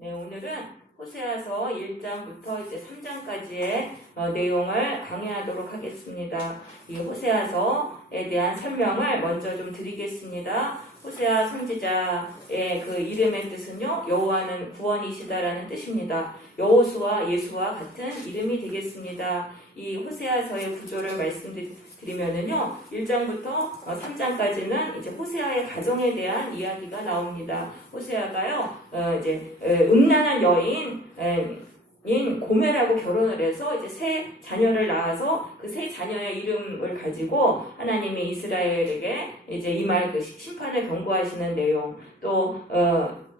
네, 오늘은 호세아서 1장부터 이제 3장까지의 내용을 강의하도록 하겠습니다. 이 호세아서에 대한 설명을 먼저 좀 드리겠습니다. 호세아 선지자의 그 이름의 뜻은요, 여호와는 구원이시다라는 뜻입니다. 여호수와 예수와 같은 이름이 되겠습니다. 이 호세아서의 구조를 말씀드리면은요, 1장부터 3장까지는 이제 호세아의 가정에 대한 이야기가 나옵니다. 호세아가요, 이제 음란한 여인인 고멜하고 결혼을 해서 이제 세 자녀를 낳아서 그 세 자녀의 이름을 가지고 하나님이 이스라엘에게 이제 임할 그 심판을 경고하시는 내용, 또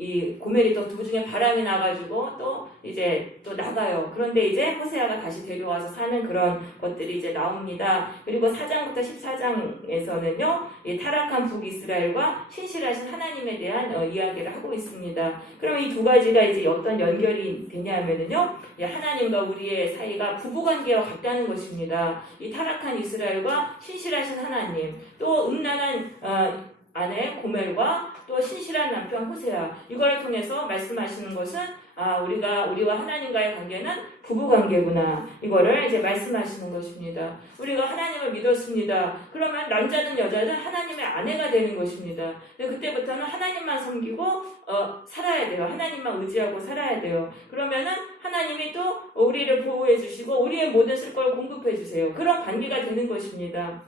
이 고멜이 또 도중에 바람이 나가지고 또 이제 또 나가요. 그런데 이제 호세아가 다시 데려와서 사는 그런 것들이 이제 나옵니다. 그리고 4장부터 14장에서는요, 이 타락한 북이스라엘과 신실하신 하나님에 대한 이야기를 하고 있습니다. 그럼 이 두 가지가 이제 어떤 연결이 되냐면은요, 하나님과 우리의 사이가 부부관계와 같다는 것입니다. 이 타락한 이스라엘과 신실하신 하나님, 또 음란한 아내 고멜과 또 신실한 남편 호세아, 이걸 통해서 말씀하시는 것은 우리와 하나님과의 관계는 부부관계구나, 이거를 이제 말씀하시는 것입니다. 우리가 하나님을 믿었습니다. 그러면 남자든 여자든 하나님의 아내가 되는 것입니다. 그때부터는 하나님만 섬기고 살아야 돼요. 하나님만 의지하고 살아야 돼요. 그러면은 하나님이 또 우리를 보호해 주시고 우리의 모든 쓸 걸 공급해 주세요. 그런 관계가 되는 것입니다.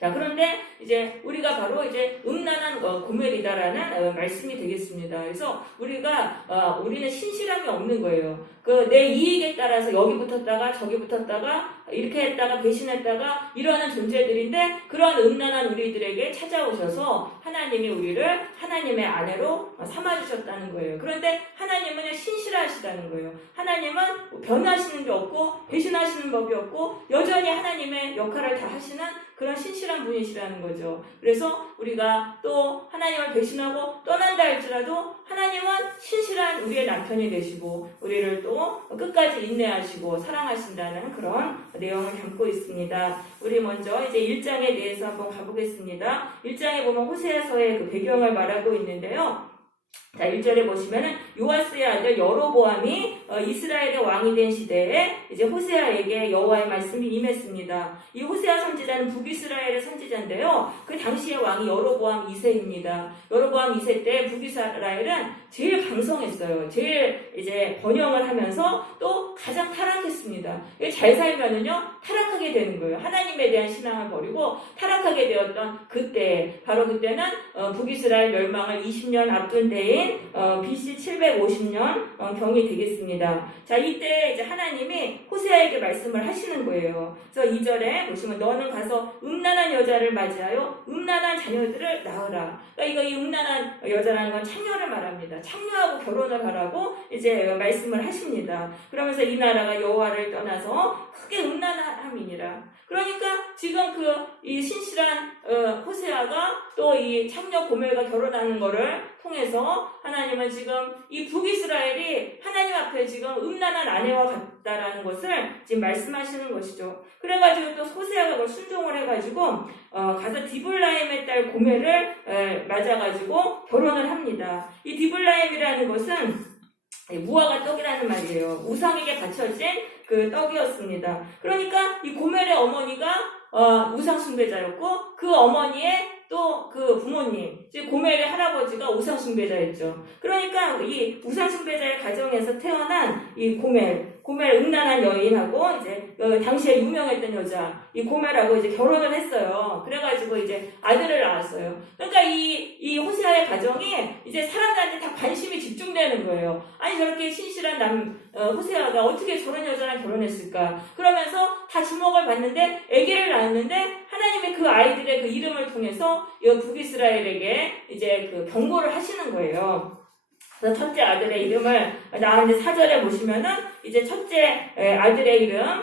자, 그런데 이제 우리가 바로 이제 음란한 고멜이다라는 말씀이 되겠습니다. 그래서 우리는 신실함이 없는 거예요. 내 이익에 따라서 여기 붙었다가 저기 붙었다가 이렇게 했다가 배신했다가 이러는 존재들인데, 그런 음란한 우리들에게 찾아오셔서 하나님이 우리를 하나님의 아내로 삼아주셨다는 거예요. 그런데 하나님은 신실하시다는 거예요. 하나님은 변하시는 게 없고 배신하시는 법이 없고 여전히 하나님의 역할을 다 하시는 그런 신실한 분이시라는 거죠. 그래서 우리가 또 하나님을 배신하고 떠난다 할지라도 하나님은 신실한 우리의 남편이 되시고 우리를 또 끝까지 인내하시고 사랑하신다는 그런 내용을 담고 있습니다. 우리 먼저 이제 1장에 대해서 한번 가보겠습니다. 1장에 보면 호세아서의 그 배경을 말하고 있는데요. 자, 1절에 보시면은 요아스의 아들 여로보암이 이스라엘의 왕이 된 시대에 이제 호세아에게 여호와의 말씀이 임했습니다. 이 호세아 선지자는 북이스라엘의 선지자인데요. 그 당시의 왕이 여로보암 2세입니다. 여로보암 2세 때 북이스라엘은 제일 강성했어요. 제일 이제 번영을 하면서 또 가장 타락했습니다. 잘 살면은요, 타락하게 되는 거예요. 하나님에 대한 신앙을 버리고 타락하게 되었던 그때, 바로 그때는 북이스라엘 멸망을 20년 앞둔 때인 BC 750년 경이 되겠습니다. 자, 이때 이제 하나님이 호세아에게 말씀을 하시는 거예요. 그래서 2절에 보시면 너는 가서 음란한 여자를 맞이하여 음란한 자녀들을 낳으라. 그러니까 이 음란한 여자라는 건 창녀를 말합니다. 창녀하고 결혼을 하라고 이제 말씀을 하십니다. 그러면서 이 나라가 여호와를 떠나서 크게 음란함이니라. 그러니까 지금 이 신실한 호세아가 또 이 창녀 고멜과 결혼하는 거를 통해서 하나님은 지금 이 북이스라엘이 하나님 앞에 지금 음란한 아내와 같다라는 것을 지금 말씀하시는 것이죠. 그래가지고 또 호세아가 그걸 순종을 해가지고 가서 디블라임의 딸 고멜을 맞아가지고 결혼을 합니다. 이 디블라임이라는 것은 무화과 떡이라는 말이에요. 우상에게 바쳐진 그 떡이었습니다. 그러니까 이 고멜의 어머니가 우상 숭배자였고 그 어머니의 또 그 부모님, 즉 고멜의 할아버지가 우상 숭배자였죠. 그러니까 이 우상 숭배자의 가정에서 태어난 이 고멜 음란한 여인하고 이제 당시에 유명했던 여자 이 고멜하고 이제 결혼을 했어요. 그래가지고 이제 아들을 낳았어요. 그러니까 이 호세아의 가정이 이제 사람들한테 다 관심이 집중되는 거예요. 아니, 저렇게 신실한 호세아가 어떻게 저런 여자랑 결혼했을까? 그러면서 다 주목을 받는데 아기를 낳았는데 하나님의 그 아이들의 그 이름을 통해서 이 북이스라엘에게 이제 그 경고를 하시는 거예요. 그래서 첫째 아들의 이름을 나왔는데 4절에 보시면은 이제 첫째 아들의 이름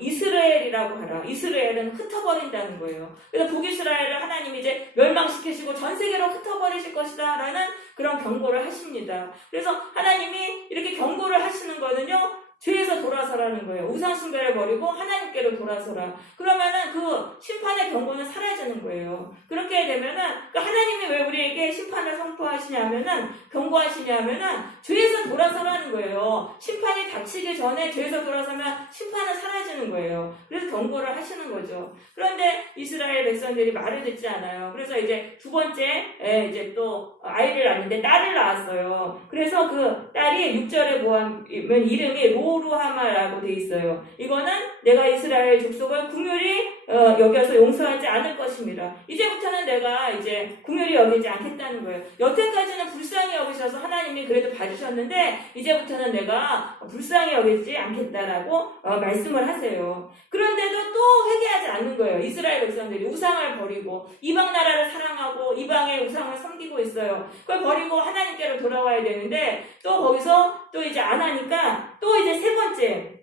이스라엘이라고 하라. 이스라엘은 흩어버린다는 거예요. 그래서 북이스라엘을 하나님이 이제 멸망시키시고 전 세계로 흩어버리실 것이다 라는 그런 경고를 하십니다. 그래서 하나님이 이렇게 경고를 하시는 거는요, 죄에서 돌아서라는 거예요. 우상 숭배를 버리고 하나님께로 돌아서라. 그러면은 그 심판의 경고는 사라지는 거예요. 그렇게 되면은 하나님이 왜 우리에게 심판을 선포하시냐면은 경고하시냐면은 죄에서 돌아서라는 거예요. 심판이 닥치기 전에 죄에서 돌아서면 심판은 사라지는 거예요. 그래서 경고를 하시는 거죠. 그런데 이스라엘 백성들이 말을 듣지 않아요. 그래서 이제 두 번째 이제 또 아이를 낳는데 딸을 낳았어요. 그래서 그 딸이 6절에 보면 이름이 로루하마라고 돼 있어요. 이거는 내가 이스라엘 족속을 긍휼히 여겨서 용서하지 않을 것입니다. 이제부터는 내가 이제 긍휼히 여기지 않겠다는 거예요. 여태까지는 불쌍히 여기셔서 하나님이 그래도 봐주셨는데 이제부터는 내가 불쌍히 여기지 않겠다라고 말씀을 하세요. 그런데도 또 회개하지 않는 거예요. 이스라엘 백성들이 우상을 버리고 이방 나라를 사랑하고 이방의 우상을 섬기고 있어요. 그걸 버리고 하나님께로 돌아와야 되는데 또 거기서 또 이제 안 하니까 또 이제 세 번째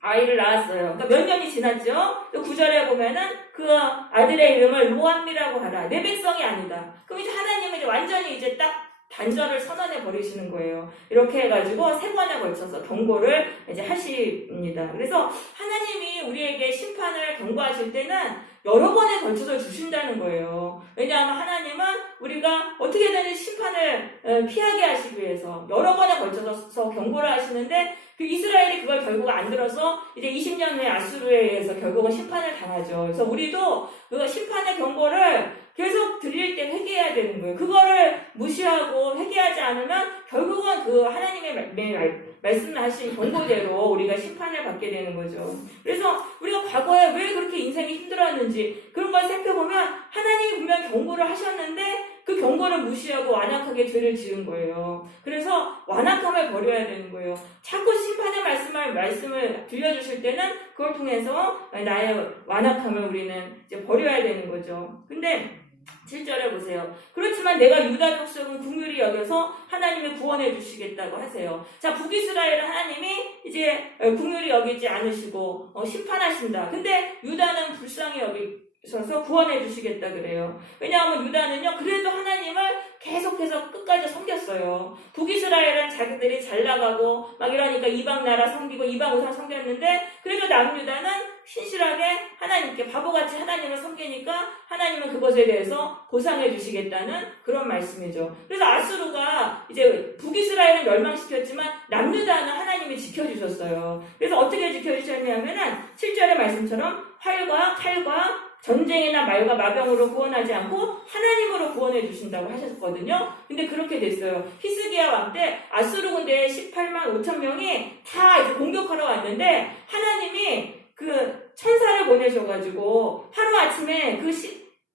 아이를 낳았어요. 그러니까 몇 년이 지났죠? 또 9절에 보면은 그 아들의 이름을 로암미라고 하라. 내 백성이 아니다. 그럼 이제 하나님은 이제 완전히 이제 딱 단절을 선언해 버리시는 거예요. 이렇게 해가지고 세 번에 걸쳐서 경고를 이제 하십니다. 그래서 하나님이 우리에게 심판을 경고하실 때는 여러 번에 걸쳐서 주신다는 거예요. 왜냐하면 하나님은 우리가 어떻게든 심판을 피하게 하시기 위해서 여러 번에 걸쳐서 경고를 하시는데 그 이스라엘이 그걸 결국 안 들어서 이제 20년 후에 아수르에 의해서 결국은 심판을 당하죠. 그래서 우리도 그 심판의 경고를 계속 드릴 때 회개해야 되는 거예요. 그거를 무시하고 회개하지 않으면 결국은 그 하나님의 말씀하신 경고대로 우리가 심판을 받게 되는 거죠. 그래서 우리가 과거에 왜 그렇게 인생이 힘들었는지 그런 걸 살펴보면 하나님이 분명 경고를 하셨는데 그 경고를 무시하고 완악하게 죄를 지은 거예요. 그래서 완악함을 버려야 되는 거예요. 자꾸 심판의 말씀을 들려주실 때는 그걸 통해서 나의 완악함을 우리는 이제 버려야 되는 거죠. 근데 7절에 보세요. 그렇지만 내가 유다 족속은 긍휼히 여겨서 하나님이 구원해 주시겠다고 하세요. 자, 북이스라엘은 하나님이 이제 긍휼히 여기지 않으시고 심판하신다. 근데 유다는 불쌍히 여기셔서 구원해 주시겠다 그래요. 왜냐하면 유다는요, 그래도 하나님을 계속해서 끝까지 섬겼어요. 북이스라엘은 자기들이 잘 나가고 막 이러니까 이방 나라 섬기고 이방 우상 섬겼는데 그래도 남유다는 신실하게 하나님께 바보같이 하나님을 섬기니까 하나님은 그것에 대해서 보상해 주시겠다는 그런 말씀이죠. 그래서 아수르가 이제 북이스라엘은 멸망시켰지만 남유다는 하나님이 지켜주셨어요. 그래서 어떻게 지켜주셨냐면은 7절의 말씀처럼 활과 칼과 전쟁이나 말과 마병으로 구원하지 않고 하나님으로 구원해 주신다고 하셨거든요. 근데 그렇게 됐어요. 히스기야 왕 때 아수르 군대 18만 5천 명이 다 이제 공격하러 왔는데 하나님이 그 천사를 보내셔가지고 하루아침에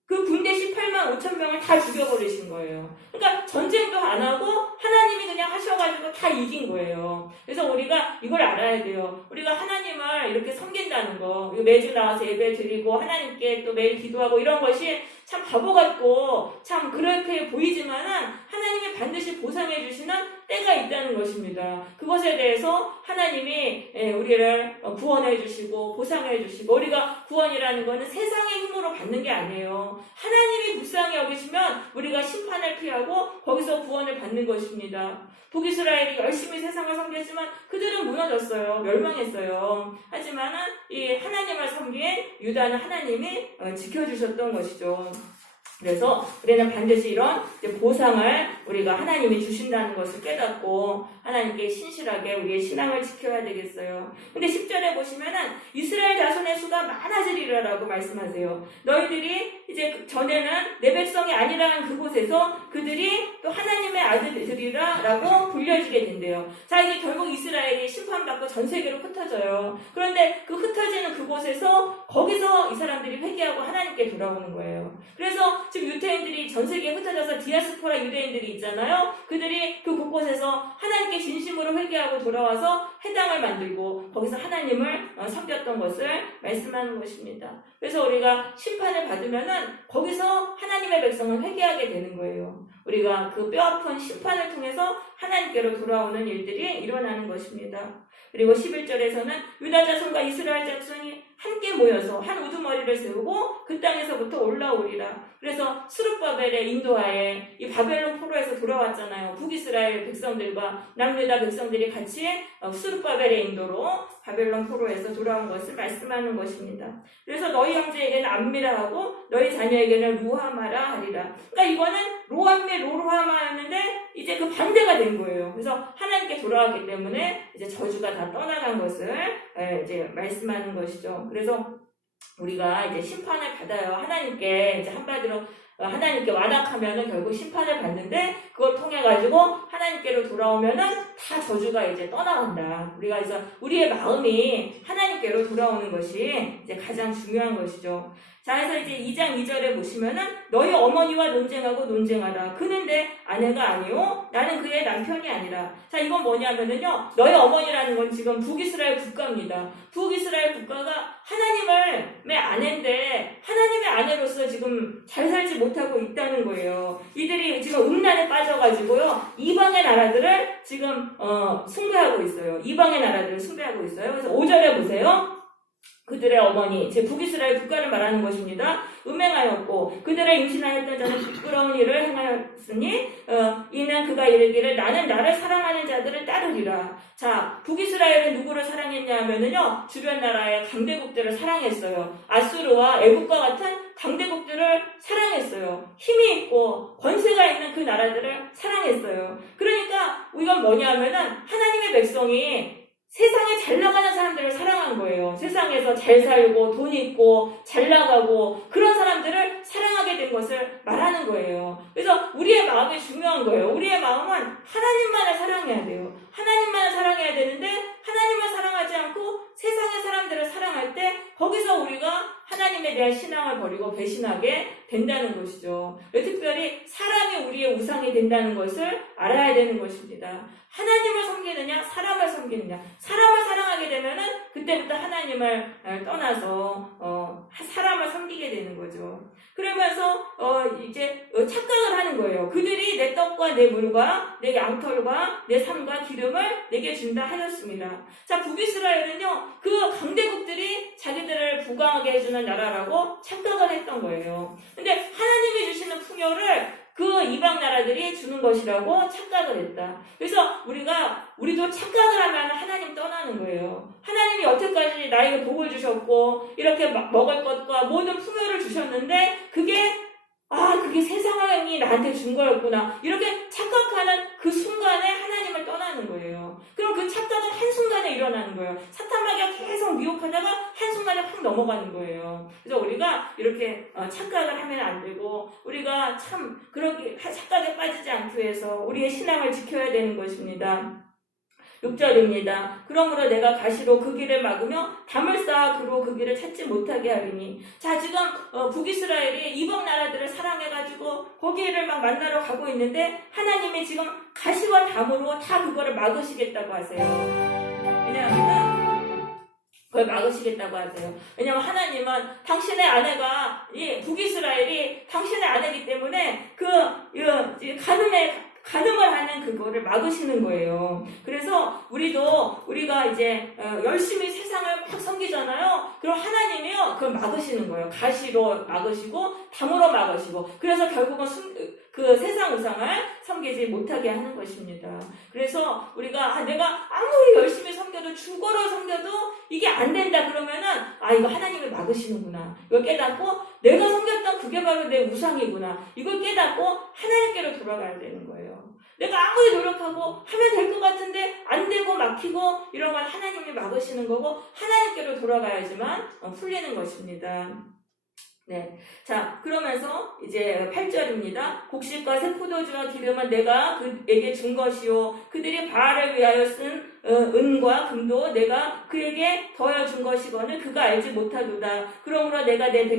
그 군대 18만 5천 명을 다 죽여버리신 거예요. 그러니까 전쟁도 안 하고 하나님이 그냥 하셔가지고 다 이긴 거예요. 그래서 우리가 이걸 알아야 돼요. 우리가 하나님을 이렇게 섬긴다는 거, 매주 나와서 예배 드리고 하나님께 또 매일 기도하고 이런 것이 참 바보 같고 참 그렇게 보이지만은 하나님이 반드시 보상해 주시는 때가 있다는 것입니다. 그것에 대해서 하나님이 우리를 구원해 주시고 보상해 주시고, 우리가 구원이라는 것은 세상의 힘으로 받는 게 아니에요. 하나님이 불쌍히 여기시면 우리가 심판을 피하고 거기서 구원을 받는 것입니다. 북이스라엘이 열심히 세상을 섬겼지만 그들은 무너졌어요. 멸망했어요. 하지만은 이 하나님을 섬긴 유다는 하나님이 지켜주셨던 것이죠. 그래서 우리는 반드시 이런 보상을 우리가 하나님이 주신다는 것을 깨닫고 하나님께 신실하게 우리의 신앙을 지켜야 되겠어요. 근데 10절에 보시면은 이스라엘 자손의 수가 많아지리라라고 말씀하세요. 너희들이 이제 전에는 내 백성이 아니라는 그곳에서 그들이 또 하나님의 아들들이라라고 불려지게 된대요. 자, 이제 결국 이스라엘이 심판받고 전 세계로 흩어져요. 그런데 그 흩어지는 그곳에서 거기서 이 사람들이 회개하고 하나님께 돌아오는 거예요. 그래서 지금 유대인들이 전 세계에 흩어져서 디아스포라 유대인들이 있잖아요. 그들이 그 곳곳에서 하나님께 진심으로 회개하고 돌아와서 회당을 만들고 거기서 하나님을 섬겼던 것을 말씀하는 것입니다. 그래서 우리가 심판을 받으면은 거기서 하나님의 백성은 회개하게 되는 거예요. 우리가 그 뼈아픈 심판을 통해서 하나님께로 돌아오는 일들이 일어나는 것입니다. 그리고 11절에서는 유다 자손과 이스라엘 자손이 함께 모여서 한 우두머리를 세우고 그 땅에서부터 올라오리라. 그래서 스룹바벨의 인도하에 이 바벨론 포로에서 돌아왔잖아요. 북이스라엘 백성들과 남유다 백성들이 같이 스룹바벨의 인도로 바벨론 포로에서 돌아온 것을 말씀하는 것입니다. 그래서 너희 형제에게는 암미라 하고 너희 자녀에게는 루하마라 하리라. 그러니까 이거는 로암미 로루하마였는데 이제 그 반대가 된 거예요. 그래서 하나님께 돌아왔기 때문에 이제 저주가 다 떠나간 것을 이제 말씀하는 것이죠. 그래서 우리가 이제 심판을 받아요. 하나님께 이제 한마디로 하나님께 완악하면은 결국 심판을 받는데 그걸 통해 가지고 하나님께로 돌아오면은 다 저주가 이제 떠나간다. 우리가 그래서 우리의 마음이 하나님께로 돌아오는 것이 이제 가장 중요한 것이죠. 자, 그래서 이제 2장 2절에 보시면은 너희 어머니와 논쟁하라. 그는 내 아내가 아니요 나는 그의 남편이 아니라. 자, 이건 뭐냐면은요, 너희 어머니라는 건 지금 북이스라엘 국가입니다. 북이스라엘 국가가 하나님의 아내인데 하나님의 아내로서 지금 잘 살지 못하고 있다는 거예요. 이들이 지금 음란에 빠져가지고요, 이방의 나라들을 지금 숭배하고 있어요. 이방의 나라들을 숭배하고 있어요. 그래서 5절에 보세요. 그들의 어머니, 제 북이스라엘 국가를 말하는 것입니다. 음행하였고 그들의 임신하였던 자는 부끄러운 일을 행하였으니 이는 그가 이르기를 나는 나를 사랑하는 자들을 따르리라. 자, 북이스라엘은 누구를 사랑했냐 하면은요, 주변 나라의 강대국들을 사랑했어요. 아수르와 애국과 같은 강대국들을 사랑했어요. 힘이 있고 권세가 있는 그 나라들을 사랑했어요. 그러니까 이건 뭐냐 하면은 하나님의 백성이 세상에 잘 나가는 사람들을 사랑한 거예요. 세상에서 잘 살고 돈 있고 잘 나가고 그런 사람들을 사랑하게 된 것을 말하는 거예요. 그래서 우리의 마음이 중요한 거예요. 우리의 마음은 하나님만을 사랑해야 돼요. 하나님만을 사랑해야 되는데 하나님을 사랑하지 않고 세상의 사람들을 사랑할 때 거기서 우리가 하나님에 대한 신앙을 버리고 배신하게 된다는 것이죠. 특별히 사람이 우리의 우상이 된다는 것을 알아야 되는 것입니다. 하나님을 섬기느냐 사람을 섬기느냐. 사람을 사랑하게 되면은 그때부터 하나님을 떠나서 사람을 섬기게 되는 거죠. 그러면서 이제 착각을 하는 거예요. 그들이 내 떡과 내 물과 내 양털과 내 삶과 기름을 내게 준다 하였습니다. 자, 북이스라엘은요, 그 강대국들이 자기들을 부강하게 해주는 나라라고 착각을 했던 거예요. 근데 하나님이 주시는 풍요를 그 이방 나라들이 주는 것이라고 착각을 했다. 그래서 우리도 착각을 하면 하나님 떠나는 거예요. 하나님이 여태까지 나에게 복을 주셨고 이렇게 먹을 것과 모든 풍요를 주셨는데 그게 세상이 나한테 준 거였구나. 이렇게 착각하는 그 순간에 하나님을 떠나는 거예요. 그럼 그 착각은 한순간에 일어나는 거예요. 사탄마귀가 계속 미혹하다가 한순간에 확 넘어가는 거예요. 그래서 우리가 이렇게 착각을 하면 안 되고 우리가 참 그렇게 착각에 빠지지 않기 위해서 우리의 신앙을 지켜야 되는 것입니다. 6절입니다. 그러므로 내가 가시로 그 길을 막으며 담을 쌓아 그로 그 길을 찾지 못하게 하리니. 자, 지금 북이스라엘이 이방 나라들을 사랑해가지고 거기를 막 만나러 가고 있는데 하나님이 지금 가시와 담으로 다 그거를 막으시겠다고 하세요. 왜냐하면 그걸 막으시겠다고 하세요. 왜냐하면 하나님은 당신의 아내가 북이스라엘이 당신의 아내이기 때문에 가늠을 하는 그거를 막으시는 거예요. 그래서 우리가 이제 열심히 세상을 막 섬기잖아요. 그럼 하나님이요, 그걸 막으시는 거예요. 가시로 막으시고 담으로 막으시고. 그래서 결국은 그 세상 우상을 섬기지 못하게 하는 것입니다. 그래서 우리가 내가 아무리 열심히 섬겨도 죽어라 섬겨도 이게 안 된다 그러면은 이거 하나님이 막으시는구나. 이걸 깨닫고 내가 섬겼던 그게 바로 내 우상이구나. 이걸 깨닫고 하나님께로 돌아가야 되는 거예요. 내가 아무리 노력하고 하면 될 것 같은데 안 되고 막히고 이런 건 하나님이 막으시는 거고 하나님께로 돌아가야지만 풀리는 것입니다. 네. 자, 그러면서 이제 8절입니다. 곡식과 새 포도주와 기름은 내가 그에게 준 것이요. 그들이 바알을 위하여 쓴 은과 금도 내가 그에게 더하여 준 것이거늘 그가 알지 못하도다. 그러므로 내가 내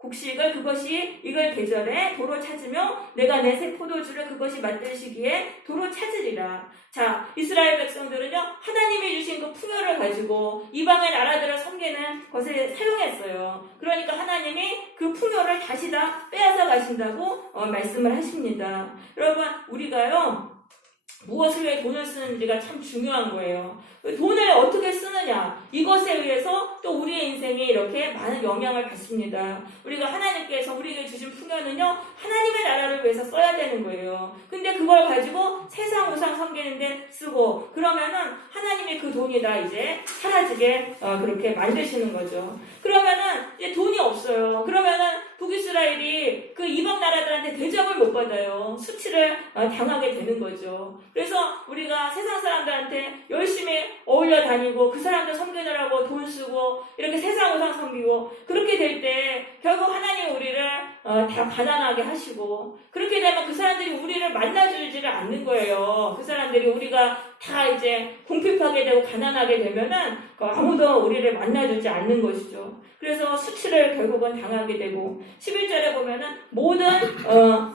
곡식을 그것이 익을 계절에 도로 찾으며 내가 내 새 포도주를 그것이 맞들 시기에 도로 찾으리라. 자, 이스라엘 백성들은요, 하나님이 주신 그 풍요를 가지고 이방의 나라들을 섬기는 것에 사용했어요. 그러니까 하나님이 그 풍요를 다시 다 빼앗아 가신다고 말씀을 하십니다. 여러분, 우리가요 무엇을 위해 돈을 쓰는지가 참 중요한 거예요. 돈을 어떻게 쓰느냐, 이것에 의해서 또 우리의 인생에 이렇게 많은 영향을 받습니다. 우리가 하나님께서 우리에게 주신 풍요는요, 하나님의 나라를 위해서 써야 되는 거예요. 근데 그걸 가지고 세상 우상 섬기는데 쓰고, 그러면은 하나님의 그 돈이 다 이제 사라지게 그렇게 만드시는 거죠. 그러면은 이제 돈이 없어요. 그러면은 북이스라엘이 그 이방 나라들한테 대접을 못 받아요. 수치를 당하게 되는 거죠. 그래서 우리가 세상 사람들한테 열심히 어울려 다니고 그 사람들 섬기느라고 돈 쓰고 이렇게 세상 우상 섬기고 그렇게 될 때 결국 하나님이 우리를 다 가난하게 하시고, 그렇게 되면 그 사람들이 우리를 만나주지를 않는 거예요. 그 사람들이 우리가 다 이제 궁핍하게 되고 가난하게 되면은 아무도 우리를 만나주지 않는 것이죠. 그래서 수치를 결국은 당하게 되고, 11절에 보면은 모든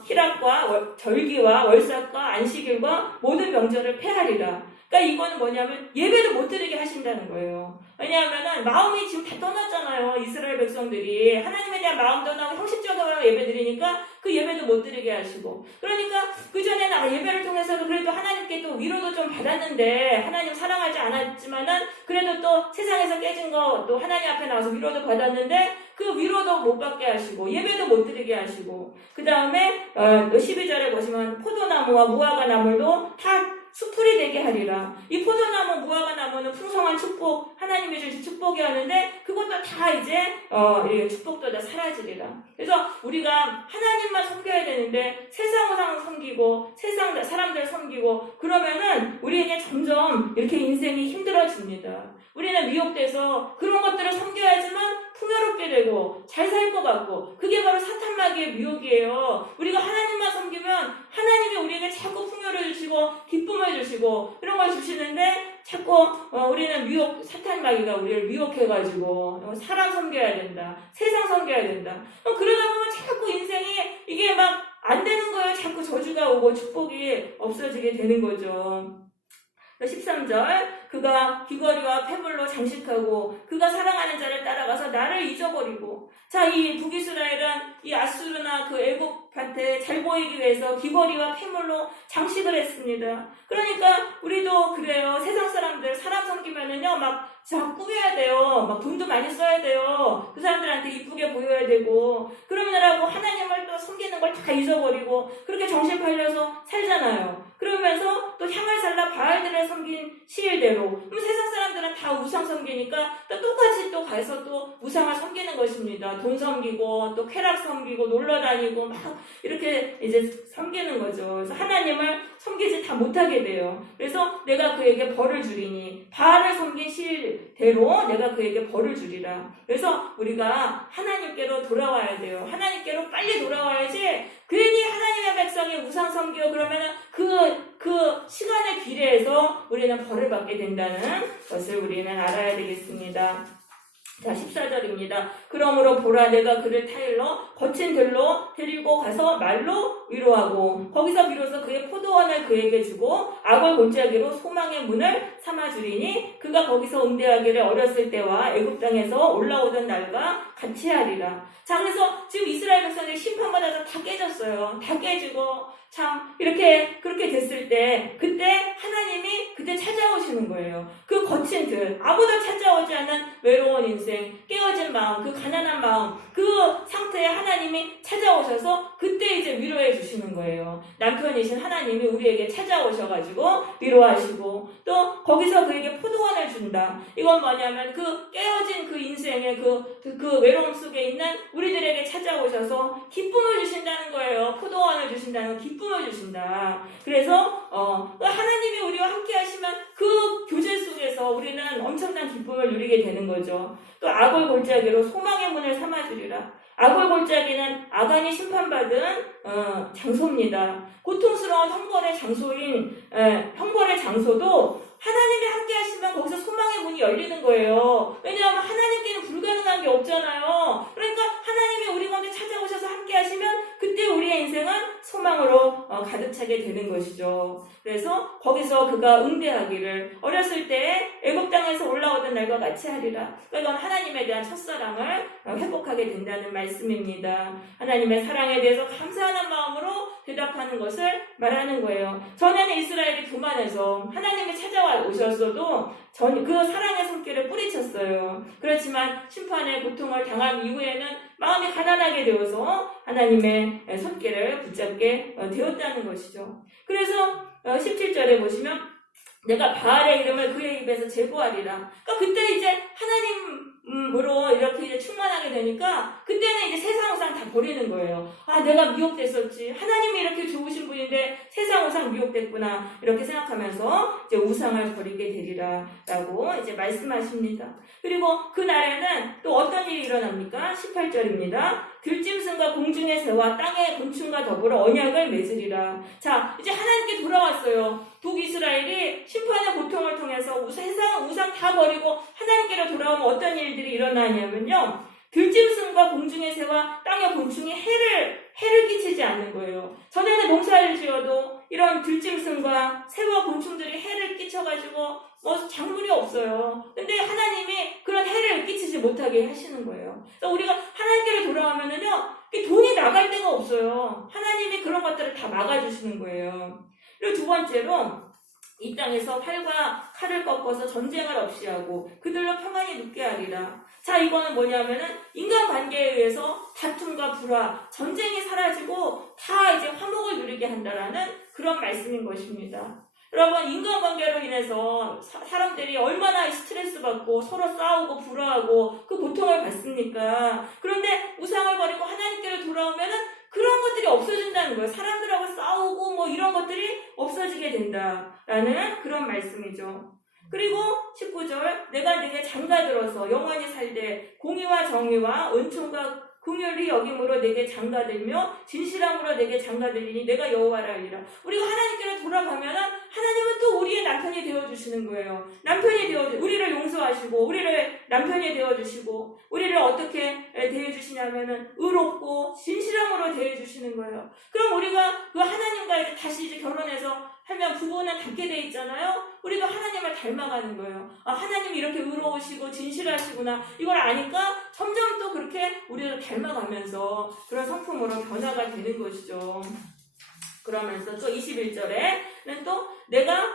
희락과 절기와 월삭과 안식일과 모든 명절을 폐하리라. 그러니까 이거는 뭐냐면 예배도 못 드리게 하신다는 거예요. 왜냐하면은 마음이 지금 다 떠났잖아요. 이스라엘 백성들이 하나님에 대한 마음 떠나고 형식적으로 예배 드리니까 그 예배도 못 드리게 하시고, 그러니까 그 전에는 예배를 통해서도 그래도 하나님께 또 위로도 좀 받았는데, 하나님 사랑하지 않았지만은 그래도 또 세상에서 깨진 거 또 하나님 앞에 나와서 위로도 받았는데 그 위로도 못 받게 하시고 예배도 못 드리게 하시고, 그 다음에 또 12절에 보시면 포도나무와 무화과 나물도 다 수풀이 되게 하리라. 이 포도나무, 무화과 나무는 풍성한 축복, 하나님이 주신 축복이었는데 그것도 다 이제 축복도 다 사라지리라. 그래서 우리가 하나님만 섬겨야 되는데 세상을 섬기고 세상 사람들 섬기고 그러면은 우리에게 점점 이렇게 인생이 힘들어집니다. 우리는 미혹돼서 그런 것들을 섬겨야지만 풍요롭게 되고 잘 살 것 같고, 그게 바로 사탄 마귀의 미혹이에요. 우리가 하나님만 섬기면 하나님이 우리에게 자꾸 풍요를 주시고 기쁨을 주시고 이런 걸 주시는데, 자꾸 우리는 사탄 마귀가 우리를 미혹해가지고 사람 섬겨야 된다, 세상 섬겨야 된다. 그러다 보면 자꾸 인생이 이게 막 안 되는 거예요. 자꾸 저주가 오고 축복이 없어지게 되는 거죠. 13절, 그가 귀걸이와 패물로 장식하고 그가 사랑하는 자를 따라가서 나를 잊어버리고. 자, 이 북이스라엘은 이 아수르나 그 애국한테 잘 보이기 위해서 귀걸이와 패물로 장식을 했습니다. 그러니까 우리도 그래요. 세상 사람들 사람 섬기면은요 막 꾸며야 돼요. 막 돈도 많이 써야 돼요. 그 사람들한테 이쁘게 보여야 되고, 그러느라고 하나님을 또 섬기는 걸 다 잊어버리고 그렇게 정신 팔려서 살잖아요. 그러면서 또 향을 살라 바알들을 섬긴 시일대로, 그럼 세상 사람들은 다 우상 섬기니까 또 똑같이 또 가서 또 우상을 섬기는 것입니다. 돈 섬기고 또 쾌락 섬기고 놀러 다니고 막 이렇게 이제 섬기는 거죠. 그래서 하나님을 섬기지 다 못하게 돼요. 그래서 내가 그에게 벌을 주리니, 바알을 섬긴 시일대로 내가 그에게 벌을 주리라. 그래서 우리가 하나님께로 돌아와야 돼요. 하나님께로 빨리 돌아와야지, 괜히 하나님의 백성이 우상 섬기고 그러면은 그 시간에 비례해서 우리는 벌을 받게 된다는 것을 우리는 알아야 되겠습니다. 자, 14절입니다. 그러므로 보라, 내가 그를 타일러 거친 들로 데리고 가서 말로 위로하고 거기서 비로소 그의 포도원을 그에게 주고 악을 골짜기로 소망의 문을 삼아주리니 그가 거기서 응대하기를 어렸을 때와 애굽 땅에서 올라오던 날과 같이 하리라. 자, 그래서 지금 이스라엘 백성들이 심판받아서 다 깨졌어요. 다 깨지고 참 이렇게 그렇게 됐을 때 그때 하나님이 그때 찾아오시는 거예요. 그 거친 들, 아무도 찾아오지 않은 외로운 인생, 깨어진 마음, 그 가난한 마음, 그 상태에 하나님이 찾아오셔서 그때 이제 위로해 주시는 거예요. 남편이신 하나님이 우리에게 찾아오셔가지고 위로하시고 또 거기서 그에게 포도원을 준다. 이건 뭐냐면 그 깨어진 그 인생의 그 외로움 속에 있는 우리들에게 찾아오셔서 기쁨을 주신다는 거예요. 포도원을 주신다는, 기쁨을 주신다. 그래서 하나님이 우리와 함께 하시면 그 교제 속에서 우리는 엄청난 기쁨을 누리게 되는 거죠. 또 악을 골짜기로 소망의 문을 삼아주리라. 악을 골짜기는 아간이 심판받은 장소입니다. 고통스러운 형벌의 장소인 형벌의 장소도 하나님이 함께 하시면 거기서 소망의 문이 열리는 거예요. 왜냐하면 하나님께는 불가능한 게 없잖아요. 그러니까 하나님이 우리가 가운데 찾아오셔서 함께 하시면 그때 우리의 인생은 소망으로 가득 차게 되는 것이죠. 그래서 거기서 그가 응대하기를 어렸을 때 애굽 땅에서 올라오던 날과 같이 하리라. 이건 하나님에 대한 첫사랑을 회복하게 된다는 말씀입니다. 하나님의 사랑에 대해서 감사하는 마음으로 대답하는 것을 말하는 거예요. 전에는 이스라엘이 교만해서 하나님이 찾아와 오셨어도 그 사랑의 손길을 뿌리쳤어요. 그렇지만 심판의 고통을 당한 이후에는 마음이 가난하게 되어서 하나님의 손길을 붙잡게 되었다는 것이죠. 그래서 17절에 보시면 내가 바알의 이름을 그의 입에서 제거하리라. 그러니까 그때 이제 하나님으로 이렇게 이제 충만하게 되니까 그때는 이제 세상 우상 다 버리는 거예요. 아, 내가 미혹됐었지. 하나님이 이렇게 좋으신 분인데 세상 우상 미혹됐구나. 이렇게 생각하면서 이제 우상을 버리게 되리라라고 이제 말씀하십니다. 그리고 그 날에는 또 어떤 일이 일어납니까? 18절입니다. 들짐승과 공중의 새와 땅의 곤충과 더불어 언약을 맺으리라. 자, 이제 하나님께 돌아왔어요. 북이스라엘이 심판의 고통을 통해서 세상 우상 다 버리고 하나님께로 돌아오면 어떤 일들이 일어나냐면요. 들짐승과 공중의 새와 땅의 곤충이 해를 끼치지 않는 거예요. 전에는 농사를 지어도 이런 들짐승과 새와 곤충들이 해를 끼쳐가지고 작물이 없어요. 근데 하나님이 그런 해를 끼치지 못하게 하시는 거예요. 그래서 우리가 하나님께로 돌아오면은요, 돈이 나갈 데가 없어요. 하나님이 그런 것들을 다 막아주시는 거예요. 그리고 두 번째로 이 땅에서 팔과 칼을 꺾어서 전쟁을 없이 하고 그들로 평안히 눕게 하리라. 자, 이거는 뭐냐면은 인간관계에 의해서 다툼과 불화, 전쟁이 사라지고 다 이제 화목을 누리게 한다라는 그런 말씀인 것입니다. 여러분, 인간관계로 인해서 사람들이 얼마나 스트레스 받고 서로 싸우고 불화하고 그 고통을 받습니까? 그런데 우상을 버리고 하나님께로 돌아오면은 그런 것들이 없어진다는 거예요. 사람들하고 싸우고 이런 것들이 없어지게 된다라는 그런 말씀이죠. 그리고 19절 내가 네게 장가들어서 영원히 살되 공의와 정의와 은총과 긍휼히 여김으로 내게 장가들며 진실함으로 내게 장가들리니 내가 여호와라 하리라. 우리가 하나님께로 돌아가면은 하나님은 또 우리의 남편이 되어주시는 거예요. 우리를 용서하시고 우리를 남편이 되어주시고 우리를 어떻게 대해주시냐면은 의롭고 진실함으로 대해주시는 거예요. 그럼 우리가 그 하나님과 이제 다시 이제 결혼해서 하면 부부는 닮게 돼 있잖아요. 우리도 하나님을 닮아가는 거예요. 아, 하나님이 이렇게 의로우시고 진실하시구나. 이걸 아니까 점점 또 그렇게 우리를 닮아가면서 그런 성품으로 변화가 되는 것이죠. 그러면서 또 21절에는 또 내가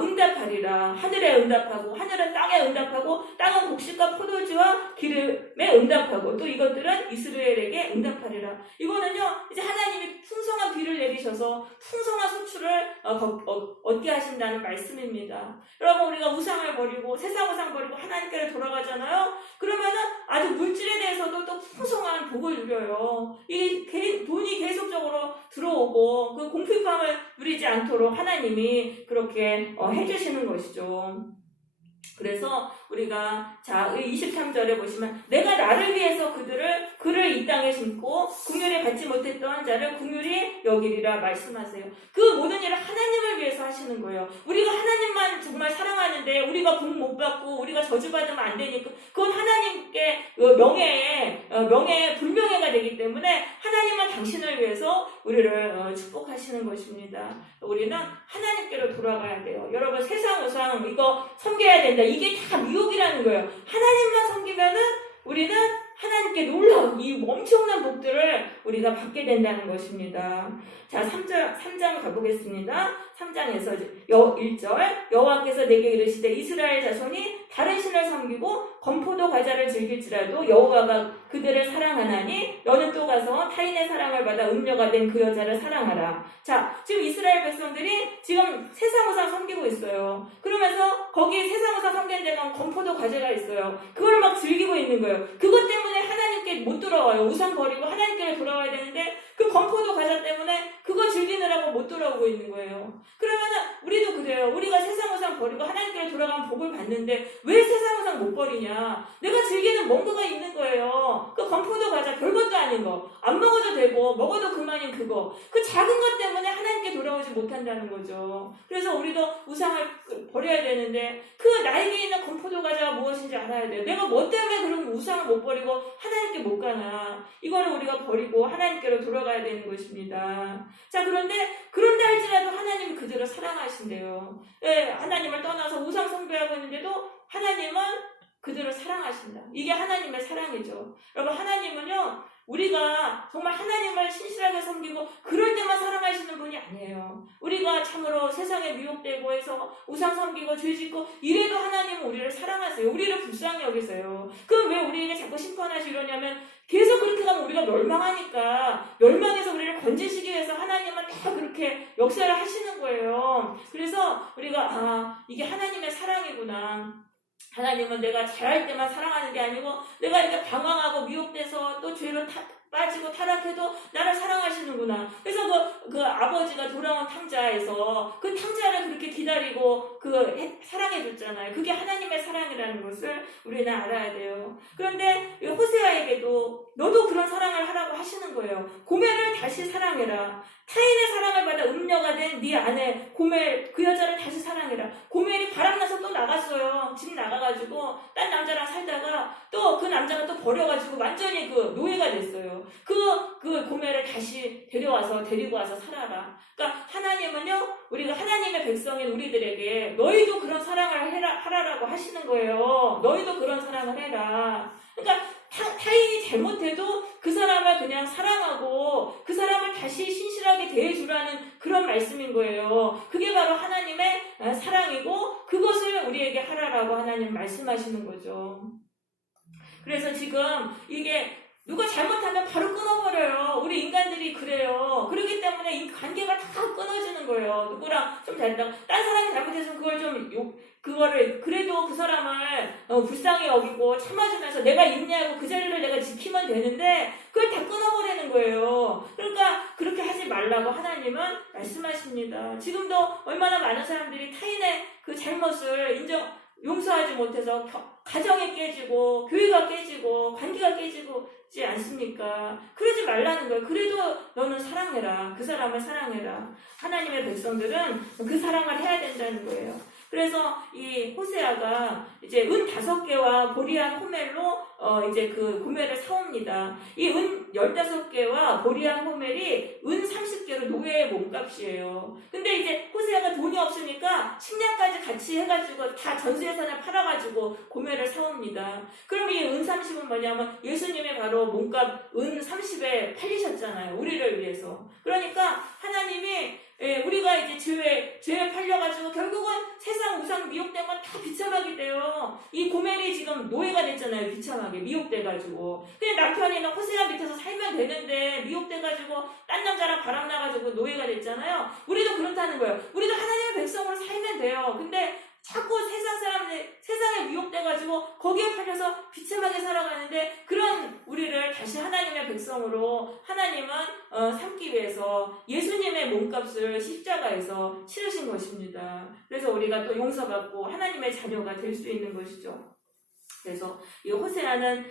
응답하리라. 하늘에 응답하고 하늘은 땅에 응답하고 땅은 곡식과 포도주와 기름에 응답하고 또 이것들은 이스라엘에게 응답하리라. 이거는요, 이제 하나님이 풍성한 비를 내리셔서 풍성한 소출을 얻게 하신다는 말씀입니다. 여러분, 우리가 우상을 버리고 세상 우상 버리고 하나님께로 돌아가잖아요. 그러면은 아주 물질에 대해서도 또 풍성한 복을 누려요. 이 돈이 계속적으로 들어오고 그 공핍함을 누리지 않도록 하나님이 그렇게 해주시는 것이죠. 그래서 우리가 자 23절에 보시면 내가 나를 위해서 그를 이 땅에 심고 긍휼히 받지 못했던 자를 긍휼히 여기리라 말씀하세요. 그 모든 일을 하나님을 위해서 하시는 거예요. 우리가 하나님만 정말 사랑하는데 우리가 복 못 받고 우리가 저주받으면 안 되니까 그건 하나님께 명예에 불명예가 되기 때문에 하나님은 당신을 위해서 우리를 축복하시는 것입니다. 우리는 하나님께로 돌아가야 돼요. 여러분, 세상 우상 이거 섬겨야 된다. 이게 다 미혹이라는 거예요. 하나님만 섬기면은 우리는 하나님께 놀라운 이 엄청난 복들을 우리가 받게 된다는 것입니다. 자, 3장 가보겠습니다. 3장에서 1절 여호와께서 내게 이르시되 이스라엘 자손이 다른 신을 섬기고 건포도 과자를 즐길지라도 여호와가 그들을 사랑하나니 너는 또 가서 타인의 사랑을 받아 음녀가 된 그 여자를 사랑하라. 자, 지금 이스라엘 백성들이 지금 세상 우상 섬기고 있어요. 그러면서 거기 세상 우상 섬기는 데가 건포도 과자가 있어요. 그걸 막 즐기고 있는 거예요. 그것 때문에 하나님께 못 돌아와요. 우상 버리고 하나님께 돌아와야 되는데 그 건포도 과자 때문에 그거 즐기느라고 못 돌아오고 있는 거예요. 그러면은 우리도 그래요. 우리가 세상 우상 버리고 하나님께 하나님께로 돌아가면 복을 받는데 왜 세상 우상 못 버리냐? 내가 즐기는 뭔가가 있는 거예요. 그 건포도 과자 별것도 아닌 거. 안 먹어도 되고 먹어도 그만인 그거. 그 작은 것 때문에 하나님께 돌아오지 못한다는 거죠. 그래서 우리도 우상을 버려야 되는데 그 나에게 있는 건포도 과자가 무엇인지 알아야 돼요. 내가 뭐 때문에 그런 우상을 못 버리고 하나님께 못 가나. 이거를 우리가 버리고 하나님께로 돌아가야 되는 것입니다. 자, 그런데 할지라도 하나님이 그대로 사랑하신대요. 예, 하나님을 떠나서 우상 숭배하고 있는데도 하나님은 그대로 사랑하신다. 이게 하나님의 사랑이죠. 여러분, 하나님은요, 우리가 정말 하나님을 신실하게 섬기고 그럴 때만 사랑하시는 분이 아니에요. 우리가 참으로 세상에 미혹되고 해서 우상 섬기고 죄짓고 이래도 하나님은 우리를 사랑하세요. 우리를 불쌍히 여기세요. 그럼 왜 우리에게 자꾸 심판하시 이러냐면 계속 그렇게 가면 우리가 멸망하니까 멸망해서 우리를 건지시기 위해서 하나님은 다 그렇게 역사를 하시는 거예요. 그래서 우리가 이게 하나님의 사랑이구나. 하나님은 내가 잘할 때만 사랑하는 게 아니고 내가 이렇게 방황하고 미혹돼서 또 죄로 빠지고 타락해도 나를 사랑하시는구나. 그래서 그 아버지가 돌아온 탕자에서 그 탕자를 그렇게 기다리고 사랑해줬잖아요. 그게 하나님의 사랑이라는 것을 우리는 알아야 돼요. 그런데 호세아에게도 너도 그런 사랑을 하라고 하시는 거예요. 고멜을 다시 사랑해라. 타인의 사랑을 받아 음녀가 된 네 아내 고멜 그 여자를 다시 사랑해라. 고멜이 바람나서 또 나갔어요. 집 나가가지고 딴 남자랑 살다가 또 그 남자가 또 버려가지고 완전히 그 노예가 됐어요. 그 고멜을 다시 데리고 와서 살아라. 그러니까 하나님은요, 우리가 하나님의 백성인 우리들에게 너희도 그런 사랑을 하라라고 하시는 거예요. 너희도 그런 사랑을 해라. 그러니까 타인이 잘못해도 그 사람을 그냥 사랑하고 그 사람을 다시 신실하게 대해주라는 그런 말씀인 거예요. 그게 바로 하나님의 사랑이고 그것을 우리에게 하라라고 하나님 말씀하시는 거죠. 그래서 지금 이게 누가 잘못하면 바로 끊어버려요. 우리 인간들이 그래요. 그렇기 때문에 이 관계가 다 끊어지는 거예요. 누구랑 좀 잘했다고 딴 사람이 잘못했으면 그거를 그래도 그 사람을 불쌍히 여기고 참아주면서 내가 있냐고 그 자리를 내가 지키면 되는데 그걸 다 끊어버리는 거예요. 그러니까 그렇게 하지 말라고 하나님은 말씀하십니다. 지금도 얼마나 많은 사람들이 타인의 그 잘못을 용서하지 못해서 가정이 깨지고 교회가 깨지고 관계가 깨지지 않습니까? 그러지 말라는 거예요. 그래도 너는 사랑해라. 그 사람을 사랑해라. 하나님의 백성들은 그 사랑을 해야 된다는 거예요. 그래서 이 호세아가 이제 은 5개와 보리한 호멜로 이제 그 고멜을 사옵니다. 이 은 15개와 보리한 호멜이 은 30개로 노예의 몸값이에요. 근데 이제 호세아가 돈이 없으니까 식량까지 같이 해가지고 다 전수예산을 팔아가지고 고멜을 사옵니다. 그럼 이 은 30은 뭐냐면 예수님의 바로 몸값 은 30에 팔리셨잖아요. 우리를 위해서. 그러니까 하나님이 우리가 이제 죄에 팔려가지고 결국은 세상 우상 미혹된 건 다 비참하게 돼요. 이 고멜이 지금 노예가 됐잖아요. 비참하게 미혹돼가지고. 근데 남편이나 호세아 밑에서 살면 되는데 미혹돼가지고 딴 남자랑 바람나가지고 노예가 됐잖아요. 우리도 그렇다는 거예요. 우리도 하나님의 백성으로 살면 돼요. 근데 자꾸 세상에 미혹돼가지고 거기에 팔려서 비참하게 살아가는데 그런 우리를 다시 하나님의 백성으로 하나님은 삼기 위해서 예수님의 몸값을 십자가에서 치르신 것입니다. 그래서 우리가 또 용서받고 하나님의 자녀가 될 수 있는 것이죠. 그래서 이 호세아는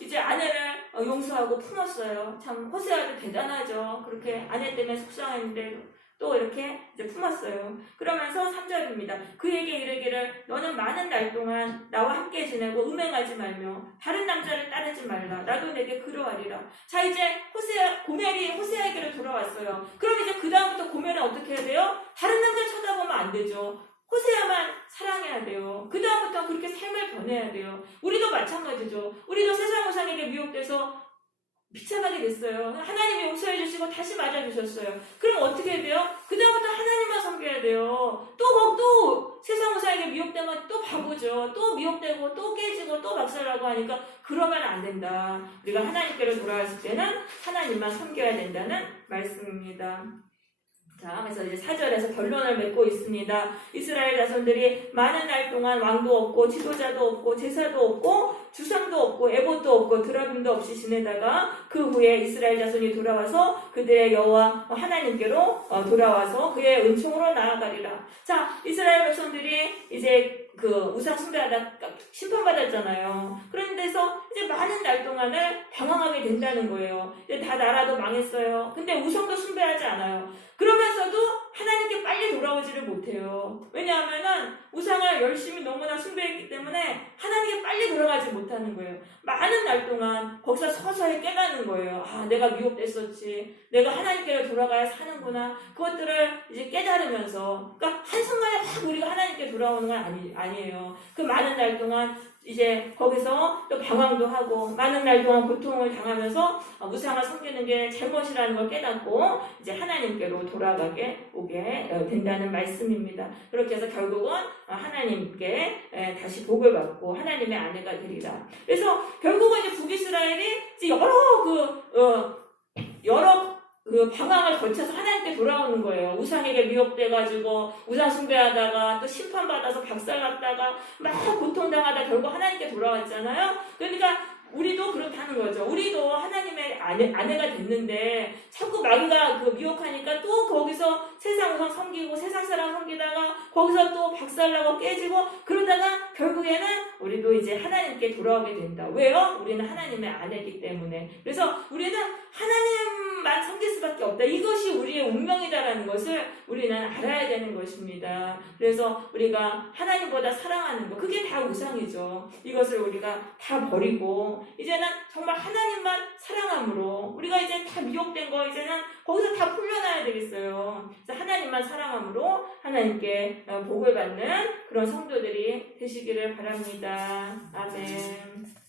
이제 아내를 용서하고 품었어요. 참 호세아도 대단하죠. 그렇게 아내 때문에 속상했는데 또 이렇게 이제 품었어요. 그러면서 3절입니다. 그에게 이르기를 너는 많은 날 동안 나와 함께 지내고 음행하지 말며 다른 남자를 따르지 말라. 나도 내게 그러하리라. 자, 이제 고멜이 호세아에게로 돌아왔어요. 그럼 이제 그 다음부터 고멜은 어떻게 해야 돼요? 다른 남자 쳐다보면 안 되죠. 호세아만 사랑해야 돼요. 그 다음부터 그렇게 삶을 변해야 돼요. 우리도 마찬가지죠. 우리도 세상 우상에게 미혹돼서 비참하게 됐어요. 하나님이 용서해 주시고 다시 맞아주셨어요. 그럼 어떻게 해야 돼요? 그 다음부터 하나님만 섬겨야 돼요. 또 세상 우상에게 미혹되면 또 바보죠. 또 미혹되고 또 깨지고 또 박살나고 하니까 그러면 안 된다. 우리가 하나님께로 돌아왔을 때는 하나님만 섬겨야 된다는 말씀입니다. 자, 그래서 이제 4절에서 결론을 맺고 있습니다. 이스라엘 자손들이 많은 날 동안 왕도 없고 지도자도 없고 제사도 없고 주상도 없고 에봇도 없고 드라빔도 없이 지내다가 그 후에 이스라엘 자손이 돌아와서 그들의 여호와 하나님께로 돌아와서 그의 은총으로 나아가리라. 자, 이스라엘 백성들이 이제 그 우상 숭배하다 심판받았잖아요. 그런 데서 이제 많은 날 동안을 방황하게 된다는 거예요. 이제 다 나라도 망했어요. 근데 우상도 숭배하지 않아요. 그러면서도 하나님께 빨리 돌아오지를 못해요. 왜냐하면은 우상을 열심히 너무나 숭배했기 때문에 하나님께 빨리 돌아가지 못하는 거예요. 많은 날 동안 거기서 서서히 깨닫는 거예요. 아, 내가 미혹됐었지. 내가 하나님께로 돌아가야 사는구나. 그것들을 이제 깨달으면서, 그러니까 한순간에 확 우리가 하나님께 돌아오는 건 아니에요. 그 많은 날 동안 이제 거기서 또 방황도 하고 많은 날 동안 고통을 당하면서 우상을 섬기는 게 잘못이라는 걸 깨닫고 이제 하나님께로 돌아가게 오게 된다는 말씀입니다. 그렇게 해서 결국은 하나님께 다시 복을 받고 하나님의 아내가 되리라. 그래서 결국은 이제 북이스라엘이 이제 여러 방황을 거쳐서 하나님께 돌아오는 거예요. 우상에게 미혹돼가지고 우상 숭배하다가 또 심판받아서 박살났다가 막 고통당하다 결국 하나님께 돌아왔잖아요. 그러니까 우리도 그렇다는 거죠. 우리도 하나님의 아내가 됐는데 자꾸 마귀가 미혹하니까 또 거기서 세상 우상 섬기고 세상 사람 섬기다가 거기서 또 박살나고 깨지고 그러다가 결국에는 우리도 이제 하나님께 돌아오게 된다. 왜요? 우리는 하나님의 아내이기 때문에. 그래서 우리는 하나님만 섬길 수밖에 없다. 이것이 우리의 운명이다라는 것을 우리는 알아야 되는 것입니다. 그래서 우리가 하나님보다 사랑하는 것, 그게 다 우상이죠. 이것을 우리가 다 버리고 이제는 정말 하나님만 사랑함으로 우리가 이제 다 미혹된 거 이제는 거기서 다 풀려나야 되겠어요. 그래서 하나님만 사랑함으로 하나님께 복을 받는 그런 성도들이 되시기를 바랍니다. 아멘.